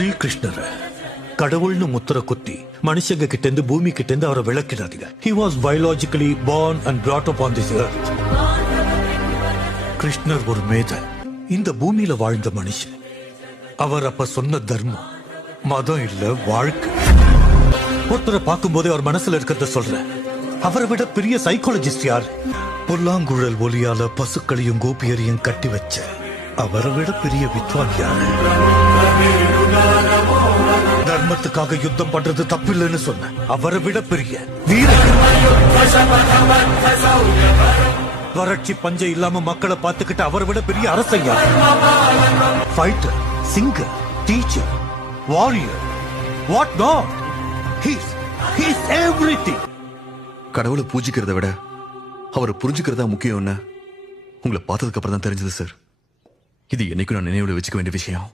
ஸ்ரீகிருஷ்ணர் கடவுள்னு முத்திர குத்தி மனுஷங்க கிட்ட இருந்து பூமி கிட்ட இருந்து அவரை விளக்கிடாதீங்க. He was biologically born and brought up on this earth. கிருஷ்ணர் ஒரு மேத, இந்த பூமியில வாழ்ந்த மனுஷன். அவர் அப்ப சொன்ன தர்மம் மதம் இல்ல, வாழ்க்கை. ஒருத்தரை பார்க்கும் போதே அவர் மனசுல இருக்கிறத சொல்ற. அவரை விட பெரிய சைக்காலஜிஸ்ட் யார்? புல்லாங்குழல் ஒலியால பசுக்களையும் கோபியரையும் கட்டி வச்ச அவரை விட பெரிய வித்வான் யாரு? தர்மத்துக்காக யுத்தம் பண்றது தப்பில்லைன்னு சொன்ன அவரை விட பெரிய வீரன். வறட்சி பஞ்ச இல்லாம மக்களை பார்த்துக்கிட்டு அவரை விட பெரிய அரசையா? Fighter, singer, teacher, warrior, what not. He's everything. கடவுளை பூஜிக்கிறத விட அவரை புரிஞ்சுக்கிறதா முக்கியம்னு உங்களை பார்த்ததுக்கு அப்புறம் தான் தெரிஞ்சது சார். இது என்னைக்கும் நான் நினைவுல வச்சுக்க வேண்டிய விஷயம்.